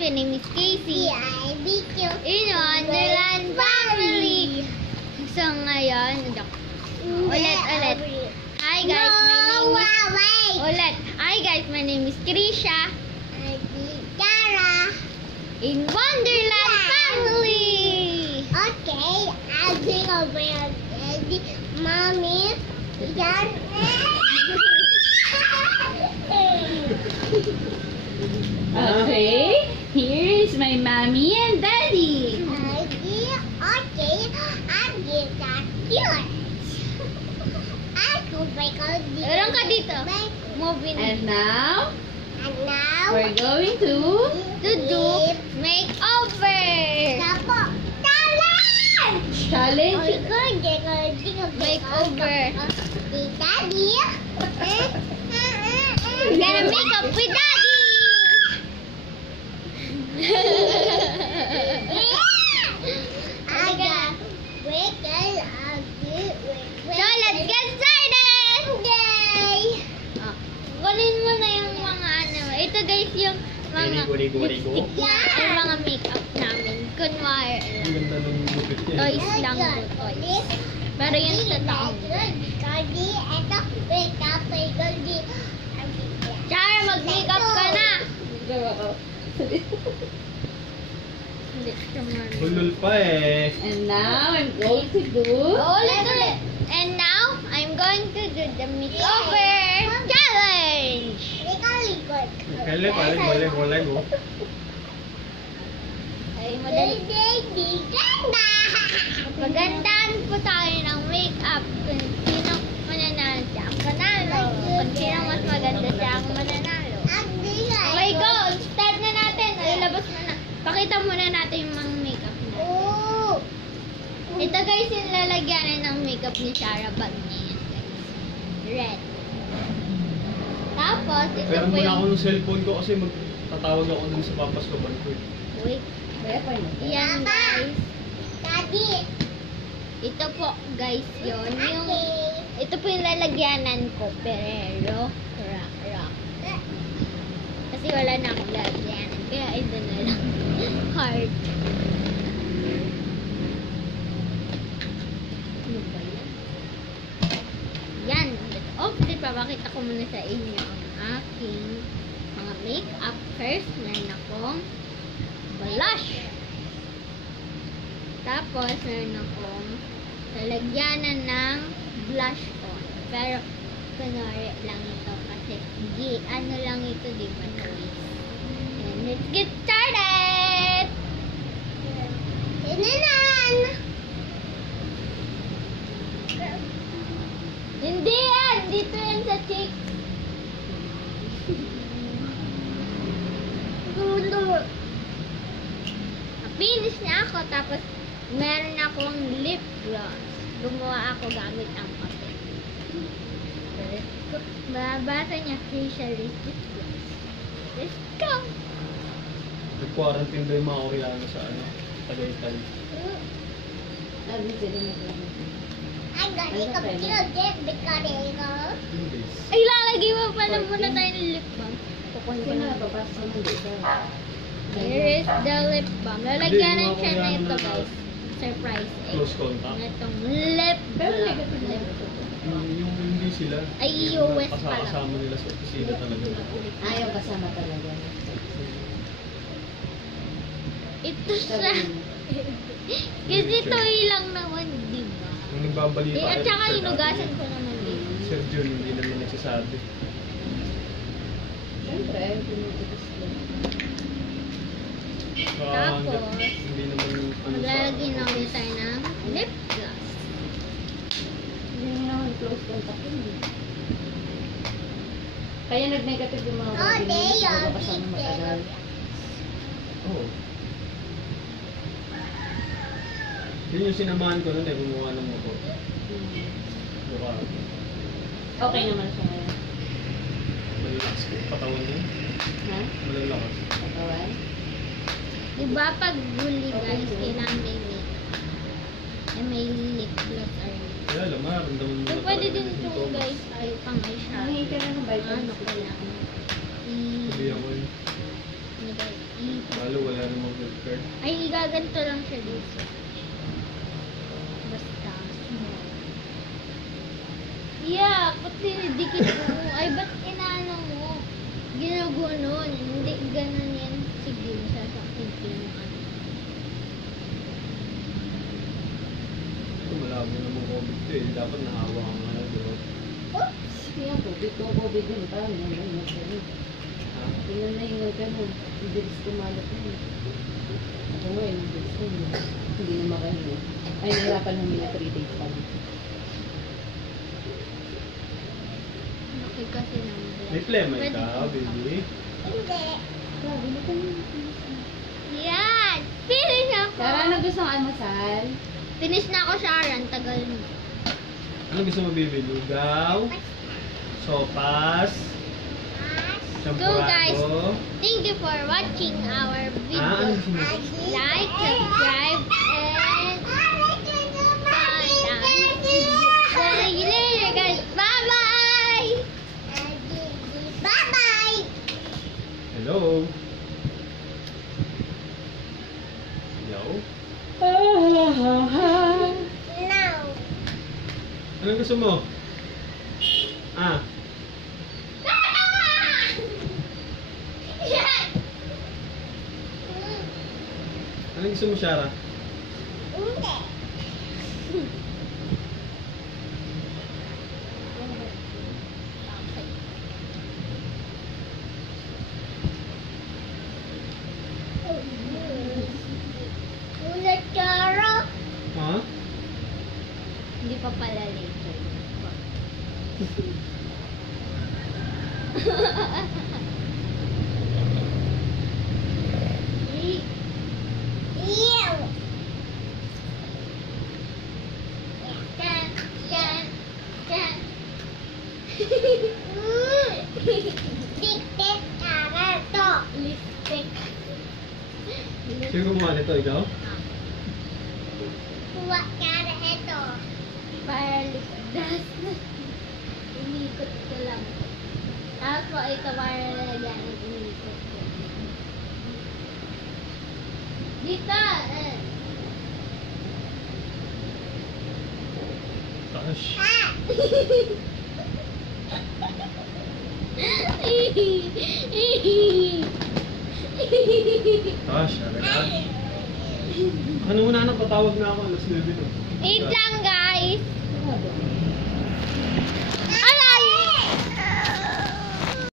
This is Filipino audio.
My name is Casey. I beat you. In Wonderland Family. So ngayon, ulit. Hi guys, ulit. Hi guys, my name is Krisha. I beat Dara. In Wonderland Family. Okay, I'll bring over Daddy, Mommy, Dad. Okay, here is my mommy and daddy. Okay, I'll give that yours. I could break all the. Meron ka dito. Moving. And now, And now, we're going to To do makeover. Tapo. Challenge! challenge. Makeover. Daddy. We're gonna make up with Daddy. I got wiggle up So let's get started. Yay! Oh, kunin mo na yung mga ano. Ito guys yung mga Warigo. ang mga makeup namin. Kunwari Ang lang. ganda ng lupit niya. Toys lang po, toys. Pero yun sa taong. Daddy, eto, wake up, Daddy. Chara, mag-makeup ka na. Hindi, naman. Hulul pa eh. And now, I'm going to do Ulit. And now, I'm going to do the makeover challenge. Walay mo. Ay, madali. Daddy, ganda! Magandaan po tayo ng makeup. Kung sino mananalo siya ang panalo. Kung sino mas maganda siya ang mananalo. Okay, go! Start na natin. Ay, labas mo na. Pakita muna natin yung mga makeup na. Oh! Ito guys, yung lalagyanan ng makeup ni Shara Bag niya yan, guys. Red. Tapos, ito Pero po muna ako yung... ng cellphone ko kasi magtatawag ako dun sa papas ko ko. Wait. Yan guys. Daddy! Ito po guys yun. Yung... Ito po yung lalagyanan ko. Pero, rock. Kasi wala na akong lalagyanan. Kaya ito na lang. Heart. Ano ba yan? Yan. Oh, papakita ko muna sa inyo ang aking mga makeup. First, meron akong blush. Tapos, meron akong lalagyanan ng blush on. Pero, kunwari lang ito kasi ano lang ito, di ba? And let's get started! Tinanan! Hindi yan! Dito yan sa cheek. Finish na ako. Tapos, meron akong lip gloss. Gumawa ako gamit ang papel. Babasa niya facial lip gloss. Let's go! Nag-quarantine daw yung mga Koreano sa Tagaytay. Sabi sila I'm gonna come to get the carrego. English. Ay, lalagay mo pala muna tayo ng lip balm. Kukunin ko na, papasok mo dito. Here is the lip balm. Lalagyanan siya na ito, guys. Surprise. Close contact. Itong lip Pero may balm. gato Yung hindi sila. Ay, US pala. Kasama nila sa opisina talaga. Ayaw kasama talaga. Ito siya. Kasi toy lang naman, di ba? Nung nagbabalita. At saka hinugasan ko naman dito. Sergio hindi naman nagsasabi. Siyempre, ayaw pinag-itis lang. Tapos, Hindi naman maglalagay na ulit tayo ng lip gloss. Hindi naman close contact yun. Kaya nag-negative yung mga Oh, they are kasama matagal. Oo. Yun yung sinamahan ko nun eh, gumawa ng motor. Mukha. Okay naman siya ngayon. Malalakas ko. Patawan niya. Ha? Malalakas. Katawan? Diba pag huli guys, kailangan may makeup. Ay, may lip gloss or Kaya alam, mararamdaman mo so, na pwede talaga din yung ito symptoms. guys, ay pang eyeshadow. Nangihingi ka na ng vitamin Ano C. ko lang. Sabi ako yun. Ano guys? Lalo wala namang good card. Ay, igaganto lang siya dito. Basta. Yeah, ba't dinidikit mo? Ay, ba't inaano mo? Ginugunon. Hindi ganun yan. Sige, masasakit yun. Ito malabo namang COVID to eh. Dapat nahawa ka nga, di ba? Oops! Kaya COVID ko, COVID yun. Parang yung ganun. Ha? Tingnan na yung ganun. Ang bilis kumalat na yun. Ako ngayon, ang bilis na yun. Hindi na makahinga. Ay, nahirapan huminga 3 days pa. Laki kasi ng May plema ka, baby. Hindi. Grabe na kami. Yan! Finish ako! Tara, ano gusto ang almasal? Finish na ako, Sharon. Tagal mo. Ano gusto mo, baby? Lugaw? Sopas? So guys, Champurado? thank you for watching our Ano video. gusto mo? Like, subscribe, and see you later, guys. Bye-bye! Bye-bye! Hello? Hello? No. Anong gusto mo? Ah, anong gusto mo, Shara? Hindi. Ulit Charo. Ha? Hindi pa pala later. Ew. Can, can, can. Tik-tik karato. Lipstick. Sino gumawa nito? Ikaw? Kuha ka na ito. Para lipdas. Inikot ko lang. Tapos po ito para lalagyan. Inikot ko. Dito! Gosh. Ha! Gosh, agad. Ano muna, patawag na ako. Alas 9 to. Wait lang!